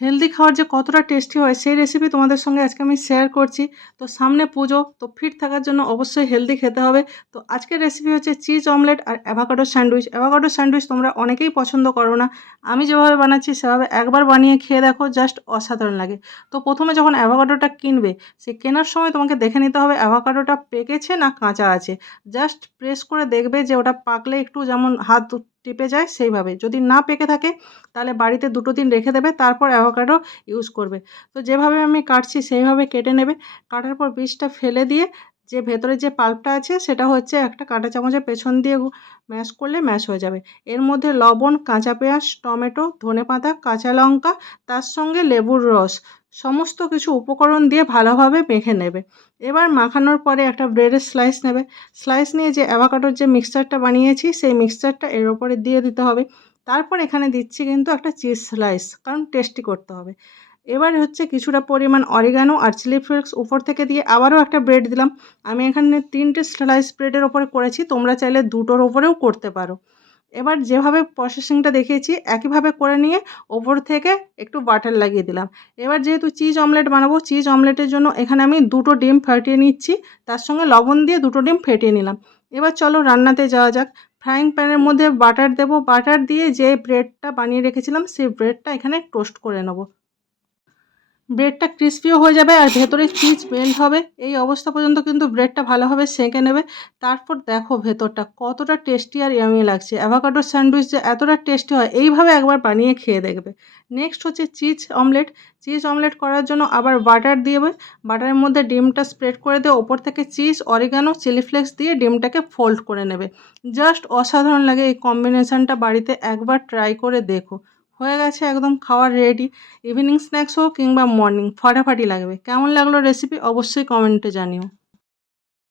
Healthy খাবার যে কতটা টেস্টি হয় সেই রেসিপি তোমাদের সঙ্গে আজকে আমি শেয়ার করছি। তো সামনে পুজো, তো ফিট থাকার জন্য অবশ্যই হেলদি খেতে হবে। তো আজকের রেসিপি হচ্ছে চিজ অমলেট আর অ্যাভোকাডো স্যান্ডউইচ। অ্যাভোকাডো স্যান্ডউইচ তোমরা অনেকেই পছন্দ করো না। আমি যেভাবে বানাচ্ছি সেভাবে একবার বানিয়ে খেয়ে দেখো, জাস্ট অসাধারণ লাগে। তো প্রথমে যখন অ্যাভোকাডোটা কিনবে, সে কেনার সময় তোমাকে দেখে নিতে হবে অ্যাভোকাডোটা পেকেছে না কাঁচা আছে। জাস্ট প্রেস করে দেখবে যে ওটা পাকলে একটু যেমন হাত টিপে যায় সেইভাবে। যদি না পেকে থাকে তাহলে বাড়িতে 2 দিন রেখে দেবে, তারপর অ্যাভোকাডো ইউজ করবে। তো যেভাবে আমি কাটছি সেইভাবে কেটে নেবে। কাটার পর বীজটা ফেলে দিয়ে যে ভেতরে যে পাল্পটা আছে সেটা হচ্ছে একটা কাঁটা চামচের পেছন দিয়ে ম্যাশ করলে ম্যাশ হয়ে যাবে। এর মধ্যে লবণ, কাঁচা পেঁয়াজ, টমেটো, ধনেপাতা, কাঁচা লঙ্কা, তার সঙ্গে লেবুর রস, সমস্ত কিছু উপকরণ দিয়ে ভালোভাবে মেখে নেবে। এবার মাখানোর পরে একটা ব্রেডের স্লাইস নেবে। স্লাইস নিয়ে যে অ্যাভোকাডোর যে মিক্সচারটা বানিয়েছি সেই মিক্সচারটা এর ওপরে দিয়ে দিতে হবে। তারপর এখানে দিচ্ছি কিন্তু একটা চিজ স্লাইস, কারণ টেস্টি করতে হবে। এবার হচ্ছে কিছুটা পরিমাণ অরিগানো আর চিলি ফ্লেক্স উপর থেকে দিয়ে আবারও একটা ব্রেড দিলাম। আমি এখানে 3টে স্লাইস ব্রেডের ওপরে করেছি, তোমরা চাইলে 2টোর ওপরেও করতে পারো। এবার যেভাবে প্রসেসিংটা দেখিয়েছি একইভাবে করে নিয়ে ওপর থেকে একটু বাটার লাগিয়ে দিলাম। এবার যেহেতু চিজ অমলেট বানাবো, চিজ অমলেটের জন্য এখানে আমি 2টো ডিম ফাটিয়ে নিচ্ছি, তার সঙ্গে লবণ দিয়ে 2টো ডিম ফেটিয়ে নিলাম। এবার চলো রান্নাতে যাওয়া যাক। ফ্রাইং প্যানের মধ্যে বাটার দেবো, বাটার দিয়ে যে ব্রেডটা বানিয়ে রেখেছিলাম সেই ব্রেডটা এখানে টোস্ট করে নেবো। ব্রেডটা ক্রিস্পিও হয়ে যাবে আর ভেতরে চিজ মেল্ট হবে। এই অবস্থা পর্যন্ত কিন্তু ব্রেডটা ভালোভাবে সেঁকে নেবে। তারপর দেখো ভেতরটা কতটা টেস্টি আর ইয়ামি লাগছে। অ্যাভোকাডো স্যান্ডউইচ যে এতটা টেস্টি হয় এইভাবে একবার বানিয়ে খেয়ে দেখবে। নেক্সট হচ্ছে চিজ অমলেট। চিজ অমলেট করার জন্য আবার বাটার দিবে। বাটারের মধ্যে ডিমটা স্প্রেড করে দিয়ে ওপর থেকে চিজ, অরিগানো, চিলি ফ্লেক্স দিয়ে ডিমটাকে ফোল্ড করে নেবে। জাস্ট অসাধারণ লাগে এই কম্বিনেশনটা, বাড়িতে একবার ট্রাই করে দেখো। হয়ে গেছে একদম খাওয়ার রেডি। ইভিনিং স্ন্যাক্স হোক কিংবা মর্নিং, ফাটাফাটি লাগবে। কেমন লাগলো রেসিপি অবশ্যই কমেন্টে জানিও।